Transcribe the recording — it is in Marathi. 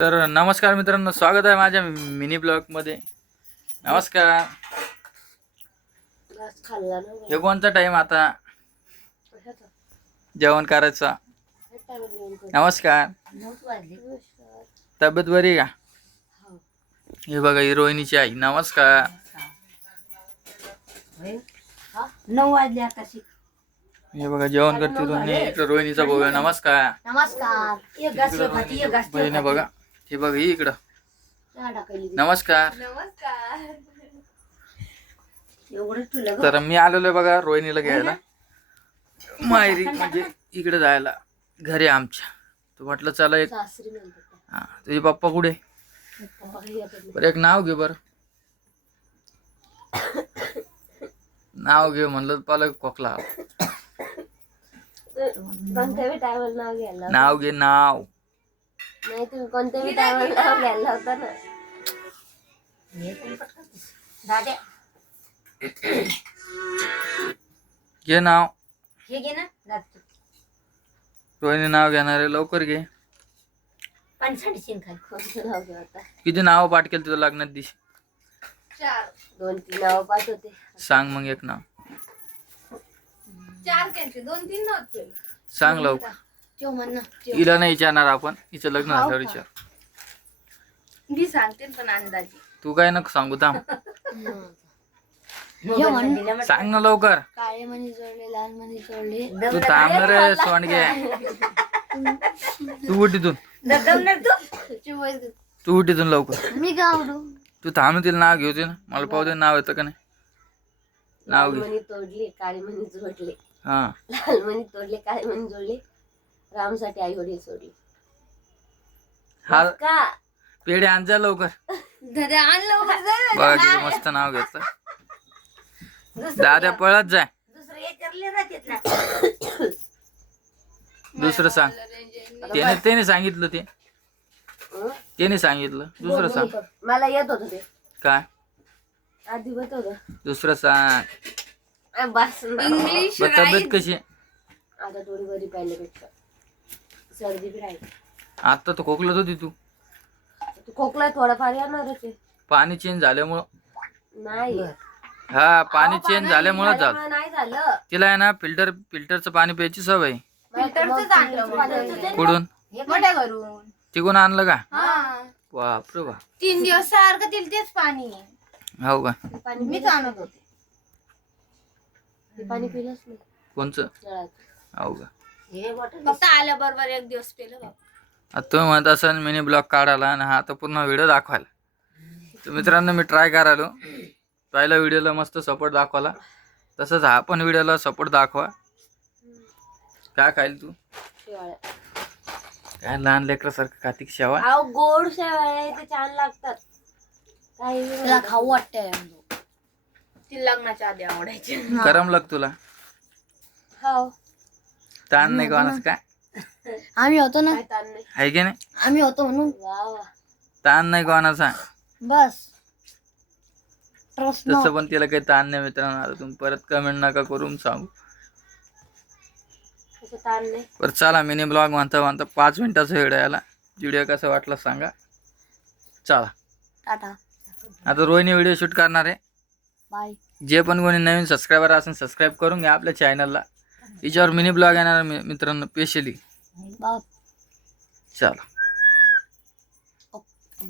तर नमस्कार मित्रांनो, स्वागत आहे माझ्या मिनी ब्लॉग मध्ये. नमस्कार. हे कोणता टाइम आता जेवण करायचा? नमस्कार. तब्येत बरी का? हे बघा ही रोहिणीची आई. नमस्कार. 9 वाजले आता. हे बघा जेवण करते रोहिणी. रोहिणीचा भाऊ आहे. नमस्कार. नमस्कार. बहिणी बघा, हे बघा ही इकडं. नमस्कार. तर मी आलेलो आहे बघा रोहिणीला घ्यायला माहेरी, म्हणजे इकडे जायला घरी आमच्या. तू म्हटलं चला एक. हा, तुझे पप्पा कुठे? बरं एक नाव घे. बर नाव घे म्हणलं, पालक खोकला. कोणत्या टायमाला नाव घ्यायला? नाव घे. नाव नाही, तुम्ही कोणत्या टायमाला नाव घ्यायला होता ना. दादा घे नाव. हे घे ना दादा. रोहिणी नाव घेणार आहे, लवकर घे. पाणी सांडशील खाली. कोणतं नाव घ्या होता? किती नाव पाठ केलं तुझं लग्नात दिवशी? 2-3 नाव पाठवते. सांग मग एक नाव. 4 केले, 2-3 नव्हते. सांग लवकर. जेव म्हण ना. हिला नाही विचारणार आपण, हिचं लग्न झाल्यावर विचार. मी सांगते पण अंदाजे. तू काय नको सांगू, थांब. जेव म्हण. सांग ना लवकर. काळे मणी जोडले, लाल मणी जोडले. तू थांबणार रे सोंडगे. तू उठ इथून. तू उठ इथून लवकर. मी गावडू. तू थांब, तिला नाव घेऊ दे ना. मला पाहू दे नाव येतं का नाही. नाव घे. मणी तोडले, काळे मणी जोडले. हा, लाल मणी तोडले, काळे मणी जोडले. रामसाठी आई वडील सोडले. हा का पेढे आण जा लवकर. दादा आणलं बघा किती मस्त नाव घेतलं. दादा पळत जाय. दुसरं हे करले राहतेत ना. दुसरं सांग. त्याने सांगितलं ते. त्याने सांगितलं. दुसरं सांग. मला येत होत ते काय? आधी होत होत. दुसरं सांग. बस इंग्लिश. बरं, तब्येत कशी आहे? आता थोडी बरी पहिल्यापेक्षा. सर्दी बी राहील. आता तर खोकलत होती तू. खोकला थोडाफार येणारच आहे. पाणी चेंज झाल्यामुळं. नाही, हा, पाणी चेंज झाल्यामुळं झालं. झाल्यामुळे नाही झालं. तिला आहे ना फिल्टरचं पाणी प्यायची सवय. फिल्टरचंच आणलं. कुठून? मोठ्या घरून. तिकडून आणलं का? बापरे बाप. 3 दिवस सारखं तिला तेच पाणी. हो का? पाणी मीच आणत होते. पाणी पिलंच नाही कोणचं? नळाचं. हो का? हे बॉटल फक्त आल्याबरोबर 1 दिवस पिलं बाबा. आता तुम्ही म्हणत असाल मिनी ब्लॉग काढायला आणि हा तर पूर्ण व्हिडिओ दाखवायला. तर मित्रांनो, मी ट्राय करायलो. पहिला व्हिडिओला मस्त सपोर्ट दाखवला, तसंच हा पण व्हिडिओला सपोर्ट दाखवा. काय खाईल तू? शेवाळ्या. काय लहान लेकरासारखं खातिक शेवा? अहो, गोड शेवाळ्या ते छान लागतात. काही तुला खाऊ वाटतंय. तिला लग्नाच्या आधी आवडायचे. गरम लाग तुला? हो. ताण नाही कोणाचं काय? आम्ही होतो ना. काय ताण नाही. आहे की नाही? आम्ही होतो म्हणून वा वा. ताण नाही कोणाचा. बस. ट्रस्ट तसं पण तिला काही ताण नाही मित्रांनो. आता तुम्ही परत कमेंट नका करून सांगू. तसं ताण नाही. बरं चला, मिनी ब्लॉग म्हणता 5 मिनिटाचा व्हिडिओ याला. व्हिडिओ कसा वाटला सांगा. चला, टाटा आता रोहिणी व्हिडिओ शूट करणार आहे. बाय. जे पण कोणी नवीन सबस्क्रायबर असेल सबस्क्राईब करून घ्या आपल्या चॅनलला. हिच्यावर मिनी ब्लॉग येणार मित्रांनो स्पेशली. बाय. चला.